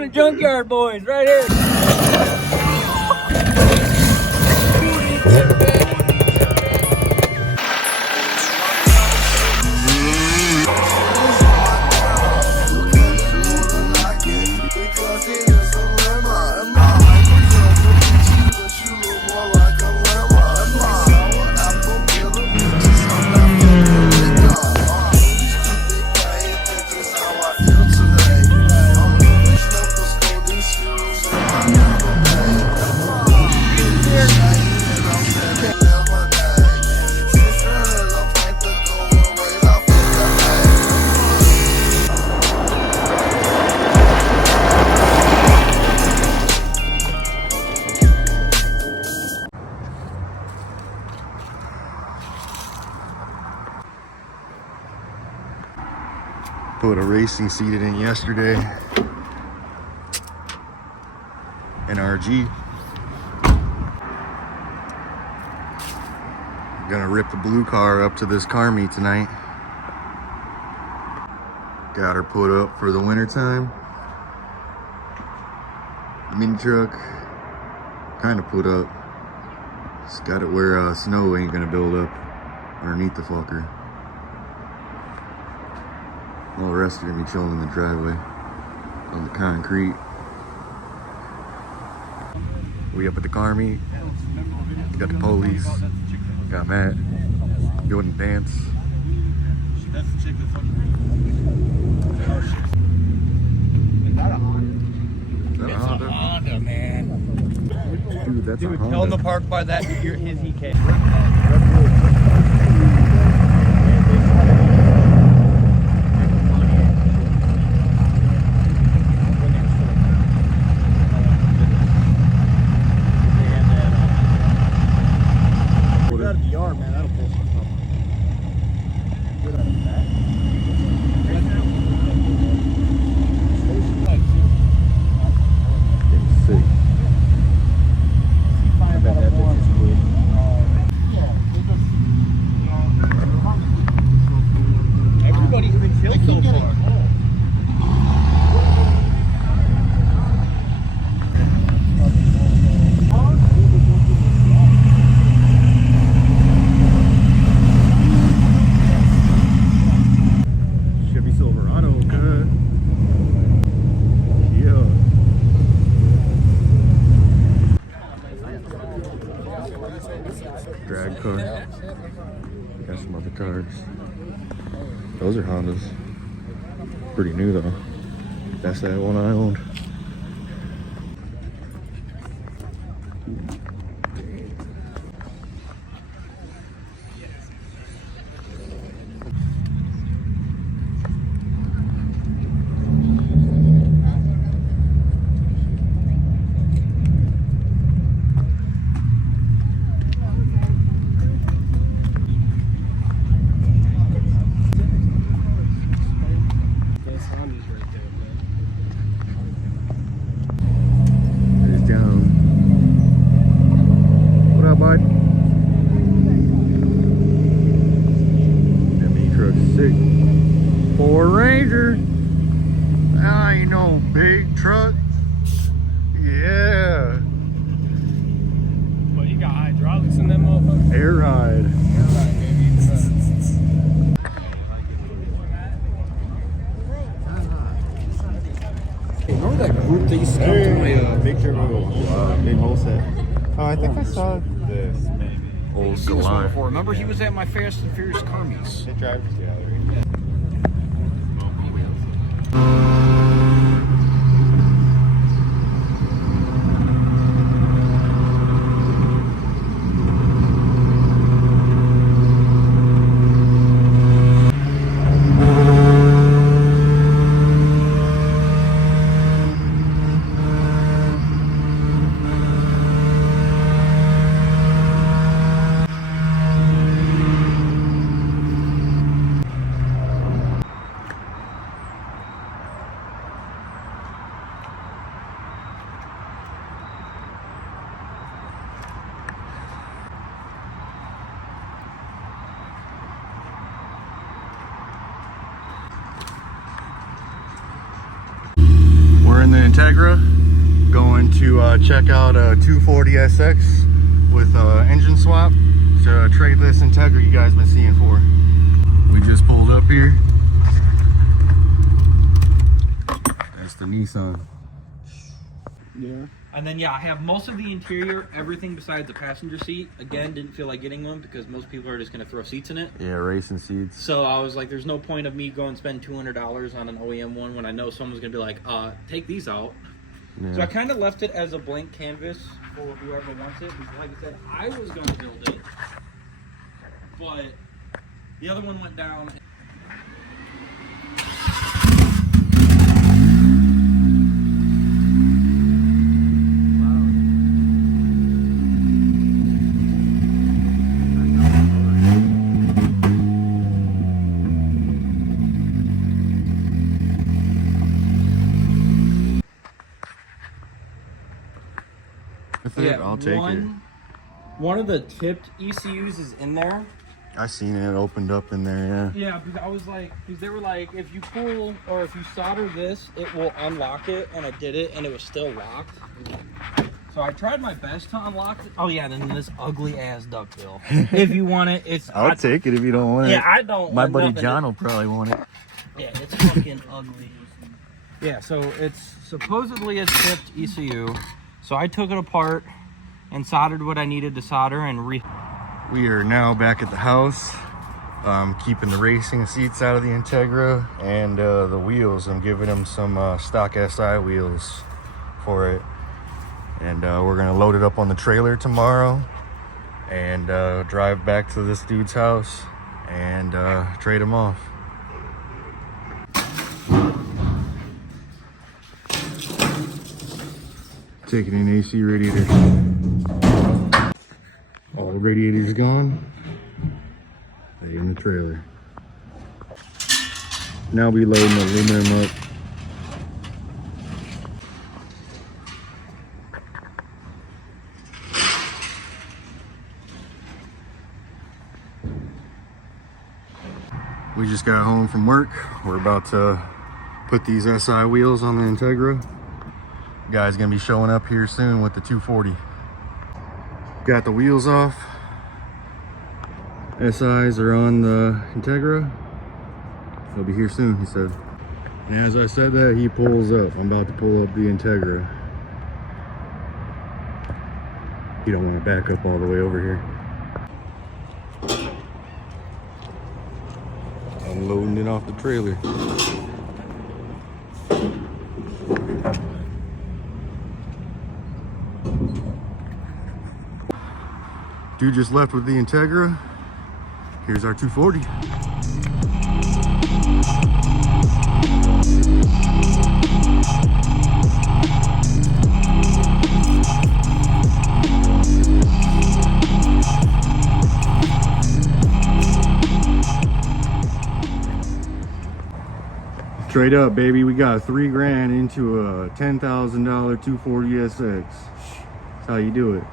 the junkyard, boys, right here. Put a racing seated in yesterday. NRG. Gonna rip the blue car up to this car meet tonight. Got her put up for the winter time. Mini truck, kind of put up. Just got it where snow ain't gonna build up underneath the fucker. All the rest are gonna be chilling in the driveway on the concrete. We up at the car meet. Got the police. Got Matt doing the dance. That's the chick that fucking. Oh shit. Is that a Honda? Is that a Honda? It's a Honda, man. Dude, that's a Honda. Tell him to park by that. His EK. Everybody's been killed so far. Chevy Silverado, good. Yeah. Drag car. Got some other cars. Those are Hondas. Pretty new though. That's that one I owned. Ford Ranger. I ain't no big truck. Yeah. But you got hydraulics in that motherfucker? Air ride. Air ride, baby. Remember that group that used to come to my big turbo, big whole set. Oh, I think I saw this maybe. Old Seen this one Galant. before. Remember he was at my Fast and Furious car meets. The driver's gallery. We're in the Integra, going to check out a 240SX with engine swap to trade this Integra you guys been seeing for. We just pulled up here. That's the Nissan. Yeah. And then yeah, I have most of the interior, everything besides the passenger seat. Again, didn't feel like getting one because most people are just gonna throw seats in it. Yeah, racing seats. So I was like, there's no point of me going and spend $200 on an OEM one when I know someone's gonna be like, take these out. Yeah. So I kind of left it as a blank canvas for whoever wants it. Because like I said, I was gonna build it, but the other one went down. I'll take it. One of the tipped ECUs is in there. I seen it opened up in there, yeah. Yeah, because I was like, because they were like, if you pull or if you solder this, it will unlock it, and I did it, and it was still locked. So I tried my best to unlock it. Oh yeah, then this ugly ass duckbill. If you want it, it's. I'll take it if you don't want it. Yeah, I don't. My buddy John will probably want it. Yeah, it's fucking ugly. Yeah, so it's supposedly a tipped ECU. So I took it apart and soldered what I needed to solder and We are now back at the house, keeping the racing seats out of the Integra and the wheels. I'm giving them some stock SI wheels for it. And we're gonna load it up on the trailer tomorrow and drive back to this dude's house and trade them off. Taking an AC radiator. All the radiators gone. They in the trailer. Now we loading the aluminum up. We just got home from work. We're about to put these SI wheels on the Integra. Guy's gonna be showing up here soon with the 240. Got the wheels off. SIs are on the Integra. He'll be here soon, he said. And as I said that, he pulls up. I'm about to pull up the Integra. He don't want to back up all the way over here. Unloading it off the trailer. Dude just left with the Integra. Here's our 240. Straight up, baby, we got $3 grand into a $10,000 240SX. That's how you do it.